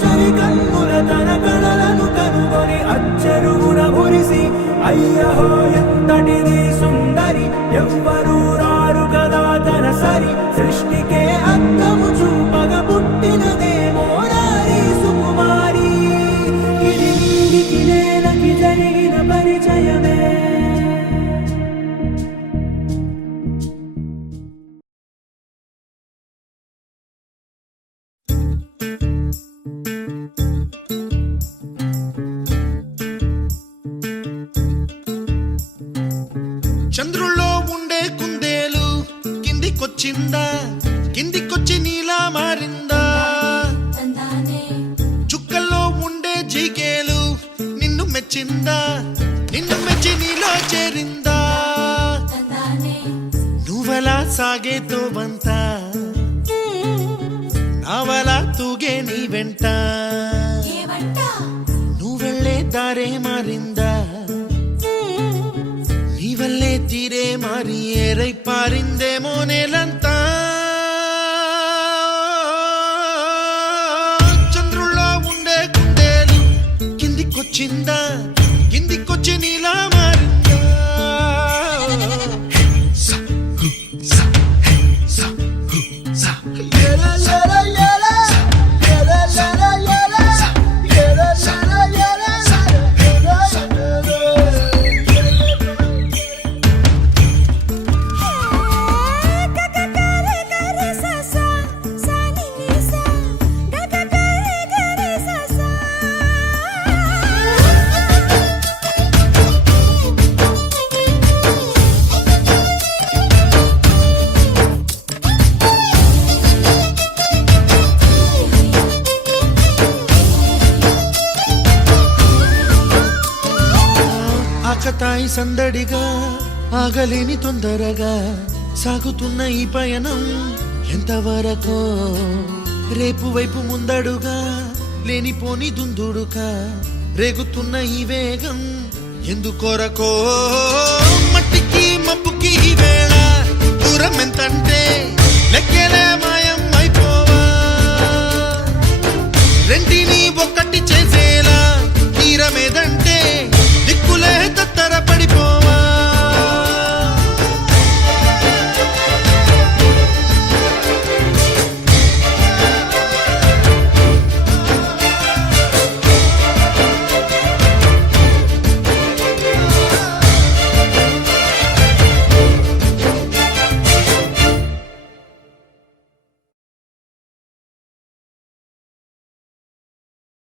చలి కన్నుల తన కళలను కనుగొని అచ్చరుగున మురిసి అయ్యహో ఎంతటిది సుందరి ఎవ్వరూ రారు కదా తన సరి సృష్టికే అద్దము చూపగ పుట్టినదేమో నారీ సుకుమారి ఇది నీకి నేలకి జరిగిన పరిచయమే చంద్రుల్లో ఉండే కుందేలు కిందికొచ్చిందా కిందికొచ్చి నీలా మారిందా చుక్కల్లో ఉండే జీకేలు నిన్ను మెచ్చిందా నిన్ను మెచ్చి నీలో చేరిందా నువ్వలా సాగే తోవంతా నావలా తూగే నీ వెంట నువ్వెళ్ళే దారే మారిందా నీవల్లే తీరే మారి ఏరై పారిందేమో నేలంతా చంద్రుల్లో ఉండే కుందేలు కిందికొచ్చిందా కిందికొచ్చి నీలా మారిందా ఆకతాయి సందడిగా ఆగలేని తొందరగా సాగుతున్న ఈ పయనం ఎంతవరకో రేపు వైపు ముందడుగా లేనిపోని దుందుడుగా రేగుతున్న ఈ వేగం ఎందుకొరకో మట్టికి